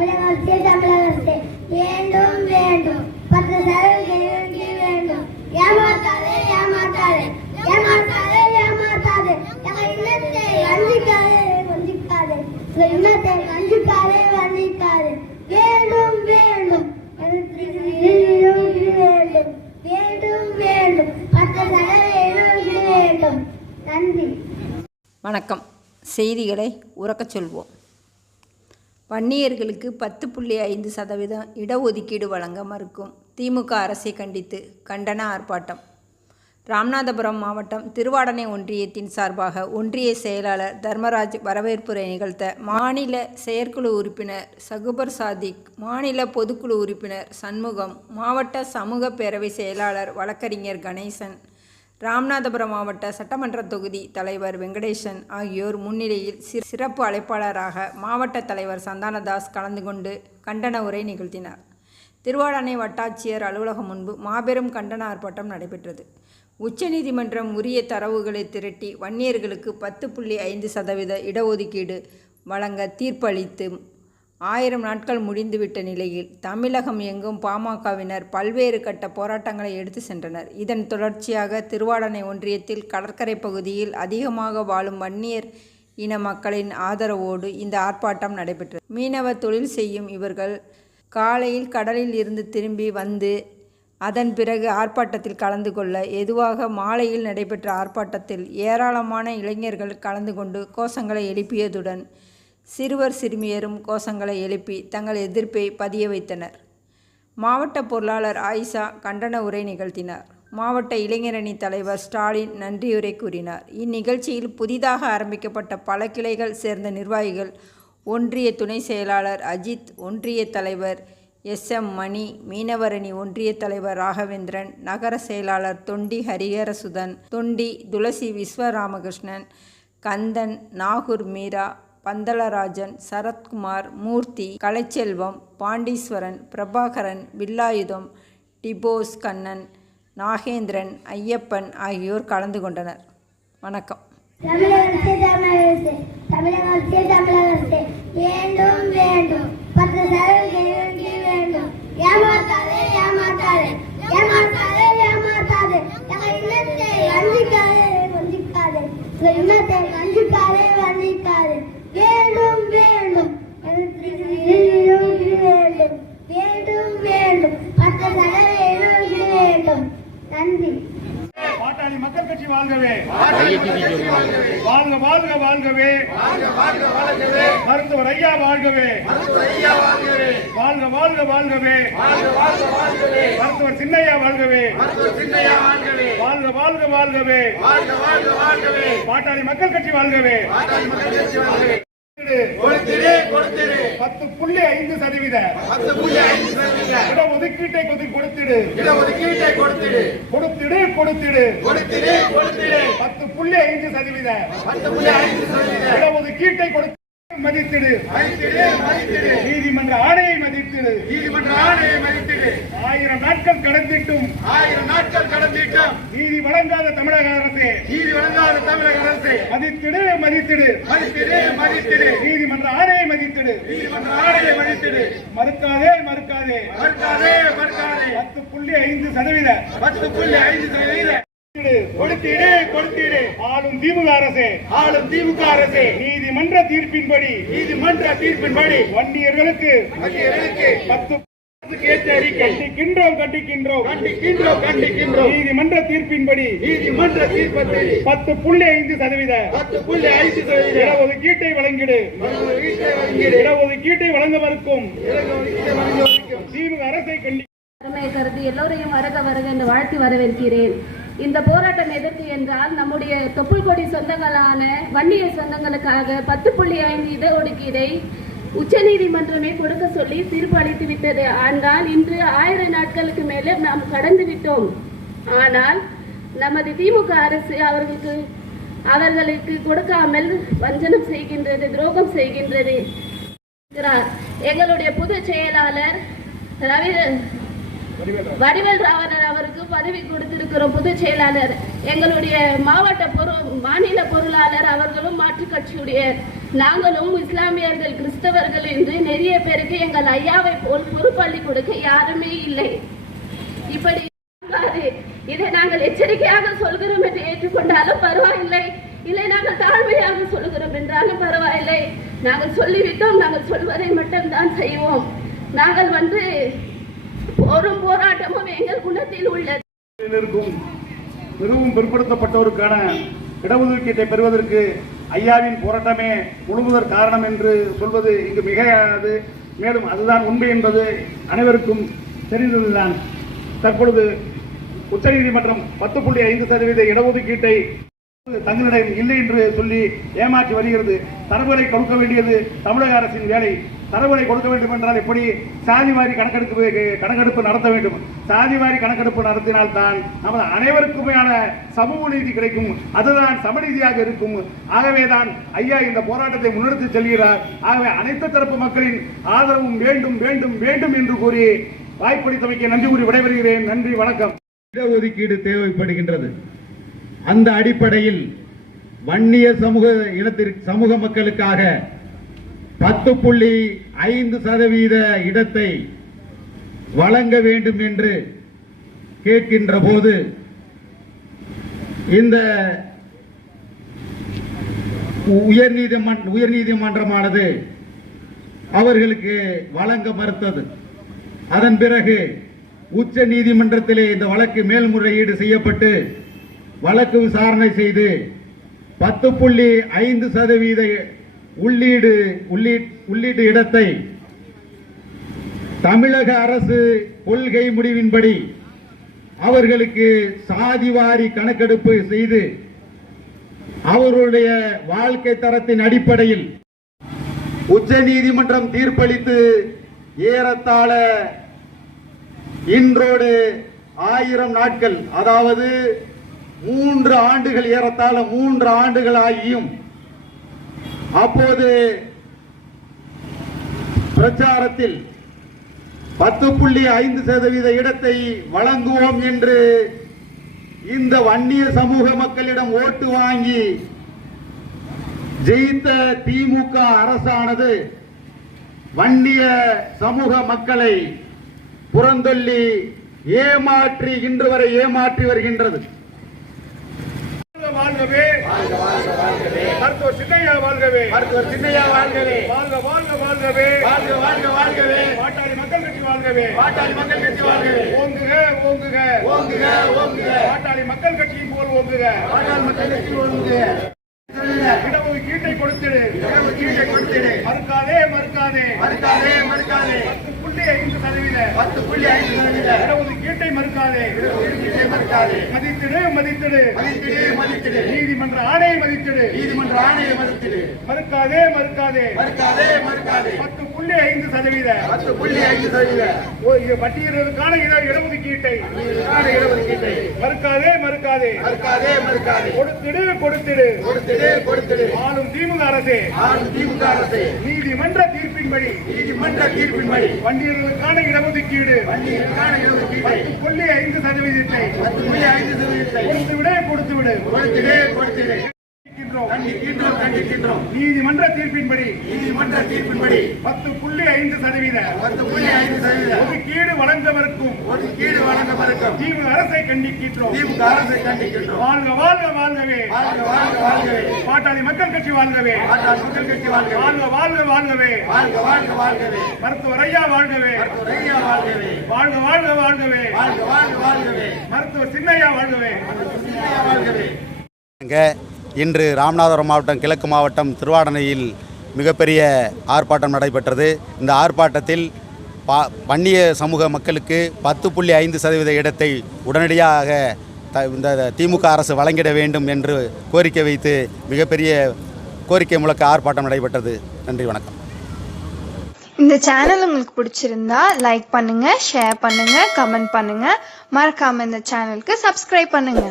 தமிழக அரசே வேண்டும் வேண்டும் 10% வேண்டும். ஏமாத்தாதே ஏமாத்தாதே ஏமாத்தாதே ஏமாத்தாதே எங்கள் இல்லத்தை வஞ்சிக்காதே வஞ்சிக்காதே எங்கள் இல்லத்தை வஞ்சிக்காதே வஞ்சிக்காதே வேண்டும் வேண்டும் வேண்டும் வேண்டும் வேண்டும் 10% வேண்டும். நன்றி. வணக்கம். செய்திகளை உறக்கச் சொல்வோம். வன்னியர்களுக்கு 10.5% இடஒதுக்கீடு வழங்க மறுக்கும் திமுக அரசை கண்டித்து கண்டன ஆர்ப்பாட்டம். ராமநாதபுரம் மாவட்டம் திருவாடனை ஒன்றியத்தின் சார்பாக ஒன்றிய செயலாளர் தர்மராஜ் வரவேற்புரை நிகழ்த்த மாநில செயற்குழு உறுப்பினர் சகுபர் சாதிக், மாநில பொதுக்குழு உறுப்பினர் சண்முகம், மாவட்ட சமூக பேரவை செயலாளர் வழக்கறிஞர் கணேசன், ராமநாதபுரம் மாவட்ட சட்டமன்ற தொகுதி தலைவர் வெங்கடேசன் ஆகியோர் முன்னிலையில் சிறப்பு அழைப்பாளராக மாவட்ட தலைவர் சந்தானதாஸ் கலந்து கொண்டு கண்டன உரை நிகழ்த்தினார். திருவாடானை வட்டாட்சியர் அலுவலகம் முன்பு மாபெரும் கண்டன ஆர்ப்பாட்டம் நடைபெற்றது. உச்சநீதிமன்றம் உரிய தரவுகளை திரட்டி வன்னியர்களுக்கு 10.5% இடஒதுக்கீடு வழங்க தீர்ப்பளித்து 1000 நாட்கள் முடிந்துவிட்ட நிலையில் தமிழகம் எங்கும் பாமகவினர் பல்வேறு கட்ட போராட்டங்களை எடுத்து சென்றனர். இதன் தொடர்ச்சியாக திருவாடனை ஒன்றியத்தில் கடற்கரை பகுதியில் அதிகமாக வாழும் வன்னியர் இன மக்களின் ஆதரவோடு இந்த ஆர்ப்பாட்டம் நடைபெற்றது. மீனவ தொழில் செய்யும் இவர்கள் காலையில் கடலில் இருந்து திரும்பி வந்து அதன் பிறகு ஆர்ப்பாட்டத்தில் கலந்து கொள்ள எதுவாக மாலையில் நடைபெற்ற ஆர்ப்பாட்டத்தில் ஏராளமான இளைஞர்கள் கலந்து கொண்டு கோஷங்களை எழுப்பியதுடன் சிறுவர் சிறுமியரும் கோஷங்களை எழுப்பி தங்கள் எதிர்ப்பை பதிய வைத்தனர். மாவட்ட பொருளாளர் ஆயிஷா கண்டன உரை நிகழ்த்தினார். மாவட்ட இளைஞரணி தலைவர் ஸ்டாலின் நன்றியுரை கூறினார். இந்நிகழ்ச்சியில் புதிதாக ஆரம்பிக்கப்பட்ட பல கிளைகள் சேர்ந்த நிர்வாகிகள், ஒன்றிய துணை செயலாளர் அஜித், ஒன்றிய தலைவர் SM மணி, மீனவரணி ஒன்றிய தலைவர் ராகவேந்திரன், நகர செயலாளர் தொண்டி ஹரிஹரசுதன், தொண்டி துளசி விஸ்வராமகிருஷ்ணன், கந்தன், நாகூர் மீரா, பந்தலராஜன், சரத்குமார், மூர்த்தி, கலைச்செல்வம், பாண்டீஸ்வரன், பிரபாகரன், வில்லாயுதம், டிபோஸ் கண்ணன், நாகேந்திரன், ஐயப்பன் ஆகியோர் கலந்து கொண்டனர். வணக்கம். வேண்டும் வேண்டும் 10% வேண்டும். ஏமாத்தாதே ஏமாத்தாதே ஏமாத்தாதே ஏமாத்தாதே எங்கள் இல்லத்தை வஞ்சிக்காதே வஞ்சிக்காதே எங்கள் இல்லத்தை வஞ்சிக்காதே வஞ்சிக்காதே வேண்டும் வேண்டும் வேண்டும் வேண்டும் வேண்டும் 10% வேண்டும். நன்றி. பாட்டாளி மக்கள் கட்சி வாழ்கவே, வாழ்க வாழ்க வாழ்கவே, மருத்துவர் ஐயா வாழ்கவே, வாழ்க வாழ்க வாழ்கவே, மருத்துவர் சின்னையா வாழ்கவே, வாழ்க வாழ்க வாழ்கவே, பாட்டாளி மக்கள் கட்சி வாழ்கவே. 10.5% இடஒதுக்கீட்டை கொடுத்திடு, கொடுத்திடு கொடுத்திடு கொடுத்திடு 10.5% இடஒதுக்கீட்டை கொடுத்து மதித்திடு, நீதிமன்ற ஆணையை மதித்திடு, 1000 நாட்கள் கடந்திட்டும் நீதி வழங்காத தமிழக அரசே, மதித்திடு மதித்திடு நீதிமன்ற ஆணையை மதித்திடு, மறுக்காதே 10.5% கொடுத்திடு ஆளும் திமுக அரசே, நீதிமன்ற தீர்ப்பின்படி வன்னியர்களுக்கு 10 கண்டிக்கின்றோம் நீதிமன்ற தீர்ப்பின்படி 10.5% இடஒதுக்கீட்டை வழங்கிடு, இடஒதுக்கீட்டை வழங்க மறுக்கும் திமுக அரசை கருதி எல்லோரையும் வருக என்று வாழ்த்தி வரவேற்கிறேன். இந்த போராட்டம் எதற்கு என்றால், நம்முடைய தொப்புள் கொடி சொந்தங்களான வன்னிய சொந்தங்களுக்காக 10.5 இடஒதுக்கீடை உச்சநீதிமன்றமே கொடுக்க சொல்லி தீர்ப்பு அளித்து விட்டது. ஆனால் இன்று 1000 நாட்களுக்கு மேலே நாம் கடந்து விட்டோம். ஆனால் நமது திமுக அரசு அவர்களுக்கு கொடுக்காமல் வஞ்சனம் செய்கின்றது, துரோகம் செய்கின்றது. எங்களுடைய பொதுச் செயலாளர் வடிவேல் ராவணர் அவருக்கு பதவி கொடுத்திருக்கிறோம். பொதுச் செயலாளர், எங்களுடைய மாநில பொருளாளர் அவர்களும் மாற்றுக் கட்சியுடைய நாங்களும் இஸ்லாமியர்கள், கிறிஸ்தவர்கள் என்று நிறைய பேருக்கு எங்கள் ஐயாவை போல் பொறுப்பள்ளி கொடுக்க யாருமே இல்லை. இப்படி இதை நாங்கள் எச்சரிக்கையாக சொல்கிறோம் என்று ஏற்றுக்கொண்டாலும் பரவாயில்லை, இல்லை நாங்கள் தாழ்மையாக சொல்கிறோம் என்றாலும் பரவாயில்லை. நாங்கள் சொல்லிவிட்டோம், நாங்கள் சொல்வதை மட்டும்தான் செய்வோம். நாங்கள் போராட்டமும் எங்கள் குணத்தில் உள்ளது. மிகவும் பிற்படுத்தப்பட்டோருக்கான இடஒதுக்கீட்டை பெறுவதற்கு ஐயாவின் போராட்டமே முழுமுதற் காரணம் என்று சொல்வது இங்கு மிகையானது. மேலும் அதுதான் உண்மை என்பது அனைவருக்கும் தெரிந்ததுதான். தற்பொழுது உச்சநீதிமன்றம் 10.5% இடஒதுக்கீட்டை தங்களிடம் இல்லை என்று சொல்லி ஏமாற்றி வருகிறது. தரவுகளை கொடுக்க வேண்டியது தமிழக அரசின் வேலை. தரவுகளை கொடுக்க வேண்டும் என்றால் எப்படி? சாதிவாரி கணக்கெடுப்பு நடத்த வேண்டும். சாதிவாரி கணக்கெடுப்பு நடத்தினால்தான் நமது அனைவருக்குமையான சமூக நீதி கிடைக்கும். அதுதான் சமநீதியாக இருக்கும். ஆகவேதான் ஐயா இந்த போராட்டத்தை முன்னெடுத்து செல்கிறார். ஆகவே அனைத்து தரப்பு மக்களின் ஆதரவும் வேண்டும் வேண்டும் வேண்டும் என்று கூறி வாய்ப்பளித்தமைக்கு நன்றி கூறி விடைபெறுகிறேன். நன்றி, வணக்கம். இடஒதுக்கீடு தேவைப்படுகின்றது. அந்த அடிப்படையில் வன்னிய சமூக மக்களுக்காக 10.5% இடத்தை வழங்க வேண்டும் என்று கேட்கின்ற போது இந்த உயர்நீதிமன்றமானது அவர்களுக்கு வழங்க மறுத்தது. அதன் பிறகு உச்ச நீதிமன்றத்திலே இந்த வழக்கு மேல்முறையீடு செய்யப்பட்டு வழக்கு விசாரணை செய்து 10.5% உள்ளீட்டு இடத்தை தமிழக அரசு கொள்கை முடிவின்படி அவர்களுக்கு சாதிவாரி கணக்கெடுப்பு செய்து அவர்களுடைய வாழ்க்கை தரத்தின் அடிப்படையில் உச்ச நீதிமன்றம் தீர்ப்பளித்து ஏறத்தாழ இன்றோடு 1000 நாட்கள், அதாவது 3 ஆண்டுகள், ஏறத்தாழ 3 ஆண்டுகள் ஆகியும் அப்போது பிரச்சாரத்தில் 10.5% இடத்தை வழங்குவோம் என்று இந்த வன்னிய சமூக மக்களிடம் ஓட்டு வாங்கி ஜெயித்த திமுக அரசானது வன்னிய சமூக மக்களை புறந்தள்ளி ஏமாற்றி இன்று வரை ஏமாற்றி வருகின்றது. வாழ்கவே, மருத்துவர் சின்னையா வாழ்கவே, மருத்துவர் சின்னையா வாழ்கவே, வாழ்க வாழ்க வாழ்கவே, வாழ்க வாழ்க வாழ்கவே, பாட்டாளி மக்கள் கட்சி வாழ்கவே, பாட்டாளி மக்கள் கட்சி வாழ்கவே, ஓங்குக ஓங்குக ஓங்குக ஓங்குக, பாட்டாளி மக்கள் கட்சியின் போல் ஓங்குக, பாட்டாளி மக்கள் கட்சி ஓங்குக. இடஒதுக்கீட்டை கொடுத்திடு, இடஒதுக்கீட்டை கொடுத்திடு, மறுக்காதே மறுக்காதே மறுக்காதே மறுக்காதே, 10.5% இடஒதுக்கீட்டை மறுக்காதே, இடஒதுக்கீட்டை மறுக்காதே, மதித்திடு மதித்திடு மதித்திடு மதித்திடு, நீதிமன்ற ஆணையை மதித்திடு, நீதிமன்ற ஆணையை மதித்திடு, மறுக்காதே மறுக்காதே மறுக்காதே மறுக்காதே, 10.5% பட்டியலுக்கான இடஒதுக்கீட்டை மறுக்காதே மறுக்காதே மறுக்காதே மறுக்காதே, கொடுத்திடு கொடுத்திடு கொடுத்திடு கொடுத்திடு, ஆளும் திமுக அரசே, ஆளும் திமுக அரசே, நீதிமன்ற தீர்ப்பின்படி, நீதிமன்ற தீர்ப்பின்படி வண்டியர்களுக்கான இடஒதுக்கீடு, வண்டியர்களுக்கான இடஒதுக்கீடு 10.5% 10.5% கொடுத்துவிடு கொடுத்துவிடு கொடுத்திடு கொடுத்திடு, நீதிமன்ற தீர்ப்பின்படி, நீதிமன்ற தீர்ப்பின்படி 10.5% ஒதுக்கீடு வழங்க மறுக்கும், ஒதுக்கீடு வழங்க மறுக்கும் திமுக அரசை கண்டிக்கின்றோம், திமுக அரசை கண்டிக்கின்றோம். வாழ்க வாழ்க வாழ்கவே, வாழ்க வாழ்க வாழ்கவே, பாட்டாளி மக்கள் கட்சி வாழ்கவே, பாட்டாளி மக்கள் கட்சி வாழ்க வாழ்க வாழ்க வாழ்கவே, வாழ்க வாழ்க வாழ்கவே, மருத்துவர் ஐயா வாழ்கவே, மருத்துவர் ஐயா வாழ்கவே, வாழ்க வாழ்க வாழ்கவே, வாழ்க வாழ்க வாழ்கவே, மருத்துவர் சின்னையா வாழ்கவே, மருத்துவர் சின்னையா வாழ்கவே. இன்று ராமநாதபுரம் மாவட்டம், கிழக்கு மாவட்டம் திருவாடனையில் மிகப்பெரிய ஆர்ப்பாட்டம் நடைபெற்றது. இந்த ஆர்ப்பாட்டத்தில் வன்னிய சமூக மக்களுக்கு 10.5% இடத்தை உடனடியாக இந்த திமுக அரசு வழங்கிட வேண்டும் என்று கோரிக்கை வைத்து மிகப்பெரிய கோரிக்கை முழக்க ஆர்ப்பாட்டம் நடைபெற்றது. நன்றி, வணக்கம். இந்த சேனல் உங்களுக்கு பிடிச்சிருந்தா லைக் பண்ணுங்க, ஷேர் பண்ணுங்க, கமெண்ட் பண்ணுங்க. மறக்காம இந்த சேனலுக்கு சப்ஸ்கிரைப் பண்ணுங்க.